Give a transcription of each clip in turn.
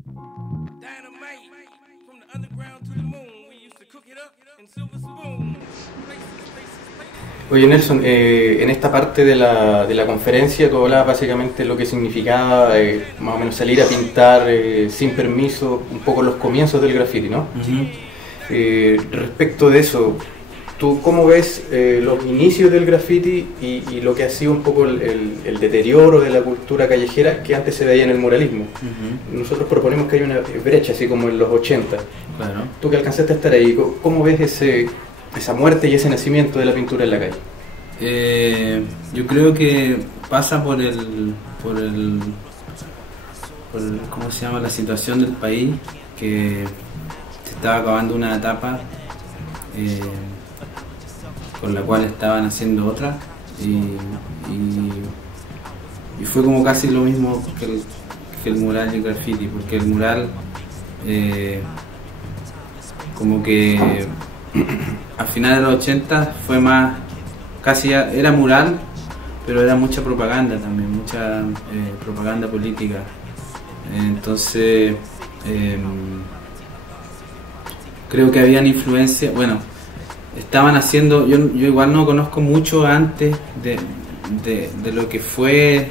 Dynamite, from the underground to the moon. We used to cook it up in silver spoons. Oye Nelson, en esta parte de la conferencia tú hablabas básicamente lo que significaba más o menos salir a pintar sin permiso, un poco los comienzos del graffiti, ¿no? Respecto de eso, ¿tú cómo ves los inicios del graffiti y lo que ha sido un poco el deterioro de la cultura callejera que antes se veía en el muralismo? Nosotros proponemos que hay una brecha, así como en los 80. Claro. Tú que alcanzaste a estar ahí, ¿cómo ves esa muerte y ese nacimiento de la pintura en la calle? Yo creo que pasa por ¿cómo se llama? La situación del país, que se estaba acabando una etapa con la cual estaban haciendo otra, y fue como casi lo mismo que el mural y el graffiti, porque el mural como que al final de los 80 fue más, casi era mural, pero era mucha propaganda también, mucha propaganda política. Entonces creo que habían influencia, bueno, estaban haciendo, yo igual no conozco mucho antes de lo que fue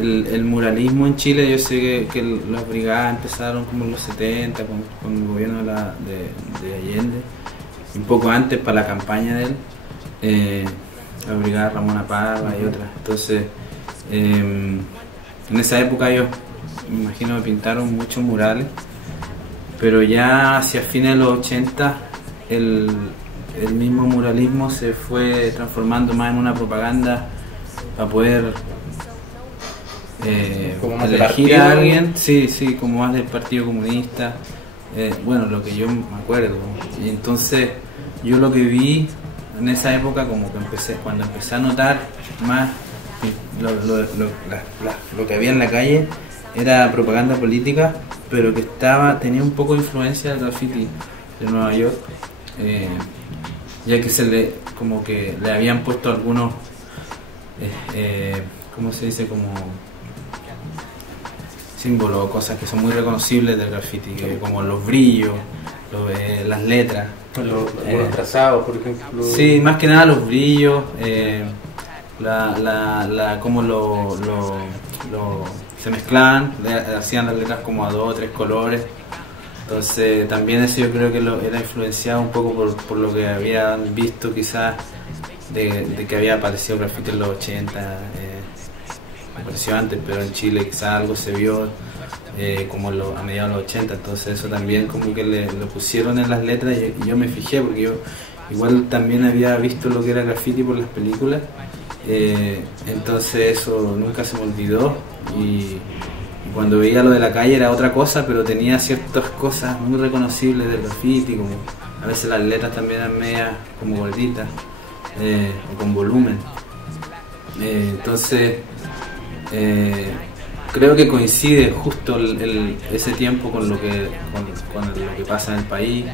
el muralismo en Chile. Yo sé que las brigadas empezaron como en los 70 con el gobierno de Allende, un poco antes para la campaña de él, la brigada Ramona Parva y otras. Entonces en esa época ellos, me imagino, que pintaron muchos murales, pero ya hacia fines de los 80 el mismo muralismo se fue transformando más en una propaganda para poder como más elegir a alguien, sí, como más del Partido Comunista, bueno, lo que yo me acuerdo. Y entonces yo lo que vi en esa época, como que cuando empecé a notar más lo que había en la calle, era propaganda política, pero que tenía un poco de influencia del graffiti de Nueva York, ya que como que le habían puesto algunos ¿cómo se dice? Como símbolos o cosas que son muy reconocibles del graffiti, como los brillos, las letras, Algunos trazados, por ejemplo. sí, más que nada los brillos, cómo se mezclaban, hacían las letras como a 2 o 3 colores. Entonces también eso yo creo que era influenciado un poco por lo que habían visto quizás de que había aparecido graffiti en los 80, apareció antes, pero en Chile quizás algo se vio como a mediados de los 80, entonces eso también como que lo pusieron en las letras, y yo me fijé porque yo igual también había visto lo que era graffiti por las películas, entonces eso nunca se me olvidó, y cuando veía lo de la calle era otra cosa, pero tenía ciertas cosas muy reconocibles del graffiti, como a veces las letras también eran medias como gorditas, o con volumen. Entonces creo que coincide justo ese tiempo con lo que pasa en el país,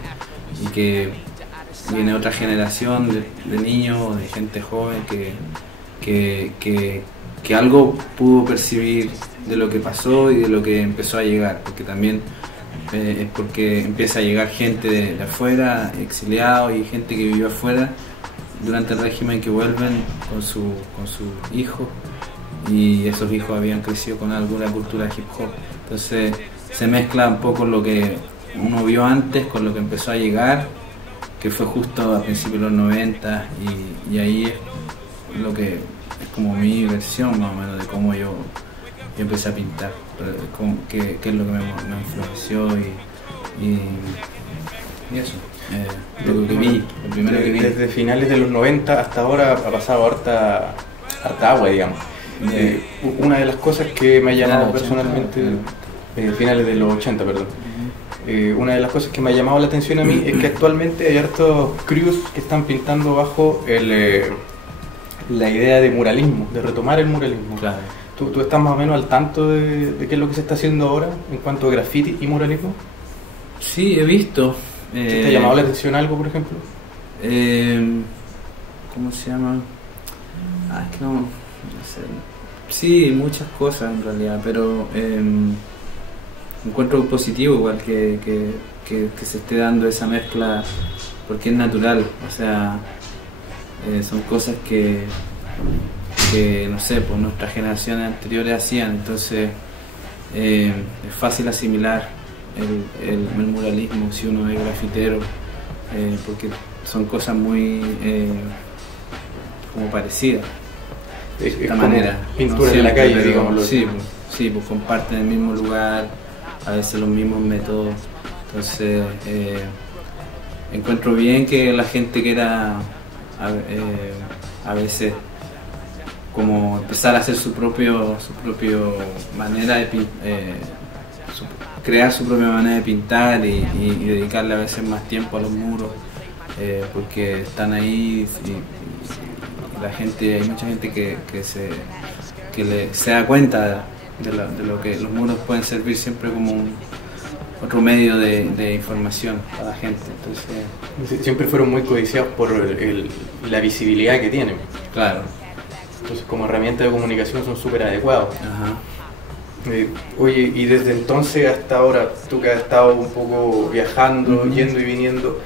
y que viene otra generación de niños, de gente joven que algo pudo percibir de lo que pasó y de lo que empezó a llegar, porque también es porque empieza a llegar gente de afuera, exiliados, y gente que vivió afuera durante el régimen, que vuelven con sus hijos, y esos hijos habían crecido con alguna cultura de hip hop. Entonces se mezcla un poco lo que uno vio antes con lo que empezó a llegar, que fue justo a principios de los 90, y ahí es lo que es como mi versión más o menos de cómo yo empecé a pintar, qué es lo que me influenció, y eso. Lo que vi, lo primero que vi. Desde finales de los 90 hasta ahora ha pasado harta agua, digamos. Una de las cosas que me ha llamado personalmente, finales de los 80, perdón. Una de las cosas que me ha llamado la atención a mí es que actualmente hay hartos crews que están pintando bajo la idea de muralismo, de retomar el muralismo. Claro. ¿Tú estás más o menos al tanto de qué es lo que se está haciendo ahora en cuanto a graffiti y muralismo? Sí, he visto. ¿Te ha llamado la atención algo, por ejemplo? ¿Cómo se llama? Es que no sé. Sí, muchas cosas en realidad, pero encuentro positivo igual que se esté dando esa mezcla, porque es natural, o sea, son cosas que no sé, pues nuestras generaciones anteriores hacían, entonces es fácil asimilar el muralismo si uno es grafitero, porque son cosas muy como parecidas de esta manera. Pintura en la calle, digámoslo. Sí, pues comparten el mismo lugar, a veces los mismos métodos, entonces encuentro bien que la gente quiera a veces como empezar a hacer su propio manera de crear su propia manera de pintar y dedicarle a veces más tiempo a los muros, porque están ahí y la gente, hay mucha gente que se da cuenta de lo que los muros pueden servir siempre como otro medio de información para la gente. Entonces, siempre fueron muy codiciados por la visibilidad que tienen. Claro. Entonces, como herramienta de comunicación son súper adecuados. Ajá. Oye, y desde entonces hasta ahora, tú que has estado un poco viajando, yendo y viniendo,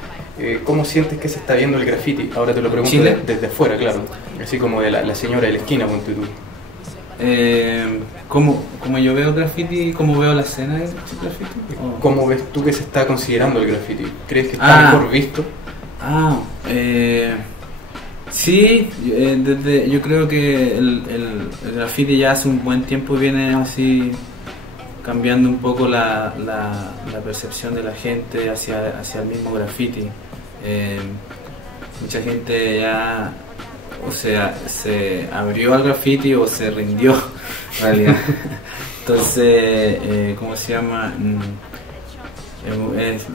¿cómo sientes que se está viendo el graffiti? Ahora te lo pregunto desde afuera, claro. Así como de la señora de la esquina, ponte tú. ¿Cómo yo veo el graffiti? ¿Cómo veo la escena del graffiti? ¿Cómo ves tú que se está considerando el graffiti? ¿Crees que está mejor visto? Sí, yo creo que el graffiti ya hace un buen tiempo viene así cambiando un poco la percepción de la gente hacia el mismo graffiti. Mucha gente ya, o sea, se abrió al graffiti o se rindió en realidad. Entonces, ¿cómo se llama?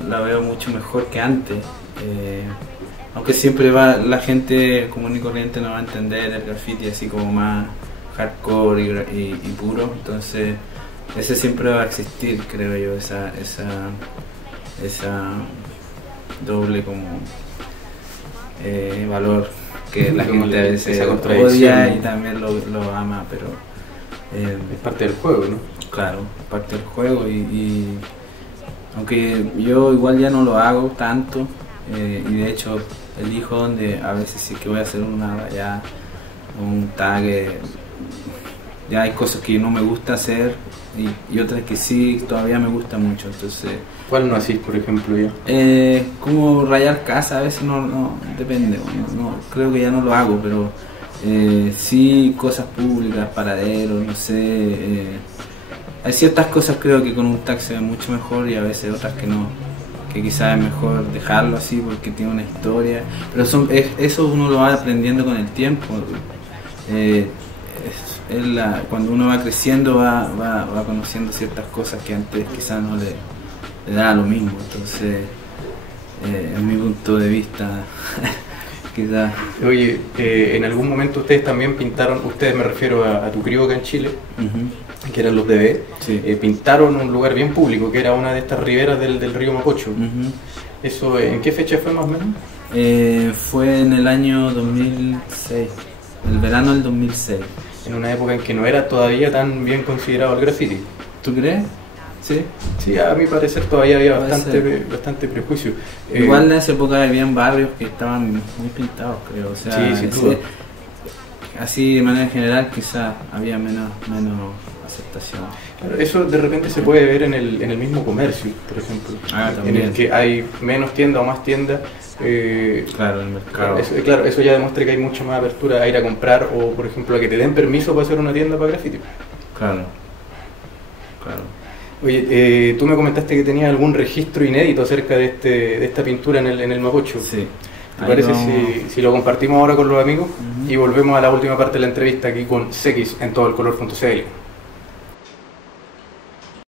La veo mucho mejor que antes. Aunque siempre la gente común y corriente no va a entender el graffiti así como más hardcore y puro, entonces ese siempre va a existir, creo yo, esa doble como valor que la gente a veces odia y también lo ama, pero es parte del juego, ¿no? Claro, parte del juego y aunque yo igual ya no lo hago tanto. Y de hecho elijo donde a veces sí que voy a hacer una rayada, un tag, ya hay cosas que no me gusta hacer y otras que sí todavía me gusta mucho, entonces... ¿Cuál no hacís, por ejemplo, ya? Como rayar casa, a veces no depende, no, creo que ya no lo hago, pero sí cosas públicas, paraderos, no sé, hay ciertas cosas creo que con un tag se ve mucho mejor y a veces otras que no, que quizás es mejor dejarlo así porque tiene una historia, pero eso uno lo va aprendiendo con el tiempo. Cuando uno va creciendo va conociendo ciertas cosas que antes quizás no le daba lo mismo, entonces en mi punto de vista quizás... Oye, en algún momento ustedes también pintaron, me refiero a tu crío acá en Chile, que eran los DB, sí. Pintaron un lugar bien público, que era una de estas riberas del río Mapocho. ¿Eso en qué fecha fue más o menos? Fue en el año 2006, el verano del 2006. En una época en que no era todavía tan bien considerado el graffiti. ¿Tú crees? Sí. Sí, a mi parecer todavía había bastante prejuicio. Igual en esa época habían barrios que estaban muy pintados, creo. O sea, sí, sin duda. Así de manera general quizás había menos aceptación. Claro, eso de repente se puede ver en el mismo comercio, por ejemplo. También. En el que hay menos tiendas o más tiendas. Claro, el mercado. Eso ya demuestra que hay mucha más apertura a ir a comprar o, por ejemplo, a que te den permiso para hacer una tienda para graffiti. Claro. Oye, tú me comentaste que tenías algún registro inédito acerca de esta pintura en el Mapocho. Sí. ¿Te parece si lo compartimos ahora con los amigos? Y volvemos a la última parte de la entrevista aquí con CX en todoelcolor.cl.